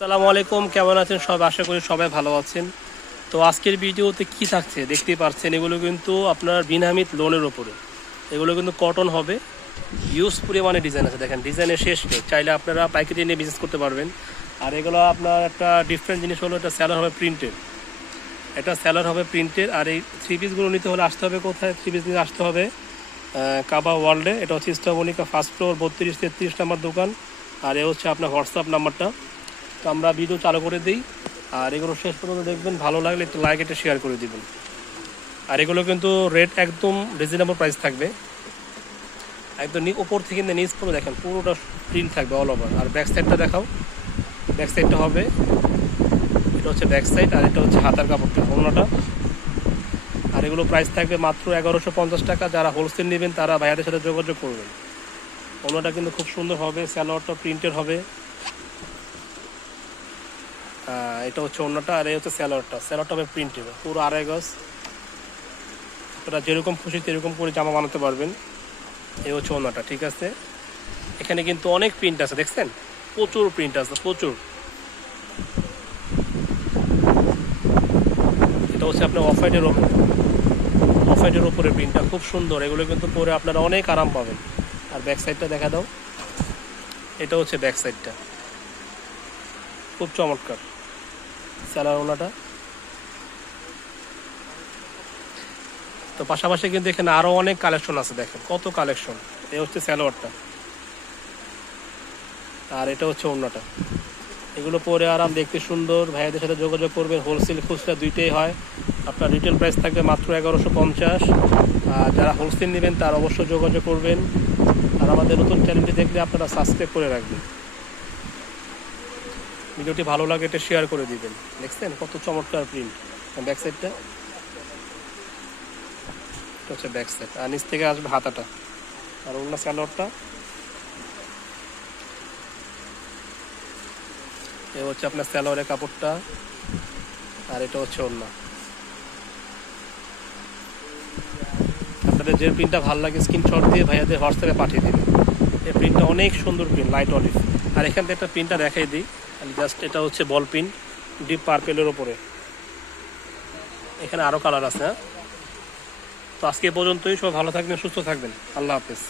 আসসালামু আলাইকুম, কেমন আছেন সবাই? আশা করি সবাই ভালো আছেন। তো আজকের ভিডিওতে কি থাকছে দেখতেই পাচ্ছেন, এগুলো কিন্তু আপনার বিনামিত লোনের ওপরে। এগুলো কিন্তু কটন হবে, ইউজ পরিমাণে ডিজাইন আছে। দেখেন ডিজাইনের শেষ নেই, চাইলে আপনারা পাইকারি নিয়ে বিজনেস করতে পারবেন। আর এগুলো আপনার একটা ডিফারেন্ট জিনিস হলো, এটা সেলার হবে প্রিন্টেড। এটা সেলার হবে প্রিন্টেড। আর এই থ্রি পিসগুলো নিতে হলে আসতে হবে কোথায়? থ্রি পিস নিতে আসতে হবে কাবা ওয়ার্ল্ডে। এটা হচ্ছে ইস্টাবনিকা ফার্স্ট ফ্লোর 32-33 নম্বর দোকান। আর এ হচ্ছে আপনার হোয়াটসঅ্যাপ নাম্বারটা। তো আমরা ভিডিও চালু করে দিই, আর এগুলো শেষ পর্যন্ত দেখবেন। ভালো লাগলে একটু লাইক, একটা শেয়ার করে দিবেন। আর এগুলো কিন্তু রেট একদম রিজনেবল প্রাইস থাকবে, একদম উপর থেকে নিচ পুরো দেখেন, পুরোটা প্রিন্ট থাকবে অল ওভার। আর ব্যাক সাইডটা দেখাও। ব্যাক সাইডটা হবে, এটা হচ্ছে ব্যাক সাইড, আর এটা হচ্ছে হাতার কাপড়টা, অন্যটা। আর এগুলো প্রাইস থাকবে মাত্র 1150 টাকা। যারা হোলসেল নেবেন তারা ভাইয়াদের সাথে যোগাযোগ করবেন। অন্যটা কিন্তু খুব সুন্দর হবে, স্যালোয়ারটা প্রিন্টের হবে। এটা হচ্ছে অন্যটা, আর এই হচ্ছে স্যালোয়ারটা হবে প্রিন্টের, পুরো 2.5 গজ। আপনারা যেরকম খুশি সেরকম করে জামা বানাতে পারবেন। এই হচ্ছে অন্যটা, ঠিক আছে। এখানে কিন্তু অনেক প্রিন্ট আছে, দেখছেন? প্রচুর প্রিন্ট আছে, প্রচুর। এটা হচ্ছে আপনার অফ হোয়াইটের ওপরে প্রিন্টটা খুব সুন্দর। এগুলো কিন্তু পরে আপনারা অনেক আরাম পাবেন। আর ব্যাক সাইডটা দেখা দাও। এটা হচ্ছে ব্যাক সাইডটা, খুব চমৎকার স্যালোয়ার ওনাটা। তো পাশাপাশি কিন্তু এখানে আরও অনেক কালেকশন আছে, দেখেন কত কালেকশন। এই হচ্ছে স্যালোয়ারটা, আর এটা হচ্ছে ওড়নাটা। এগুলো পরে আরাম, দেখতে সুন্দর। ভাইয়াদের সাথে যোগাযোগ করবেন, হোলসেল খুচরা দুইটাই হয়। আপনার রিটেল প্রাইস থাকবে মাত্র 1150। আর যারা হোলসেল নেবেন তার অবশ্যই যোগাযোগ করবেন। আর আমাদের নতুন চ্যানেলটি দেখলে আপনারা সাবস্ক্রাইব করে রাখবেন। ভিডিওটি ভালো লাগে এটা শেয়ার করে দিবেন। দেখছেন কত চমৎকার প্রিন্ট। ব্যাক সাইডটা হচ্ছে ব্যাক সাইড, আর নিচ থেকে আসবে হাতাটা, আর অন্য স্যালোয়ারটা। এ হচ্ছে আপনার স্যালোয়ারের কাপড়টা, আর এটা হচ্ছে অন্য। আপনাদের যে প্রিন্টটা ভালো লাগে স্ক্রিনশট দিয়ে ভাইয়াদের হোয়াটসঅ্যাপে পাঠিয়ে দিবেন। এই প্রিন্টটা অনেক সুন্দর প্রিন্ট, লাইট অলিভ। আর এখান থেকে একটা প্রিন্টটা দেখাই দিই জাস্ট। এটা হচ্ছে বল প্রিন্ট, ডিপ পার্পেলের ওপরে। এখানে আরও কালার আছে। হ্যাঁ, তো আজকে পর্যন্তই। সব ভালো থাকবেন, সুস্থ থাকবেন। আল্লাহ হাফেজ।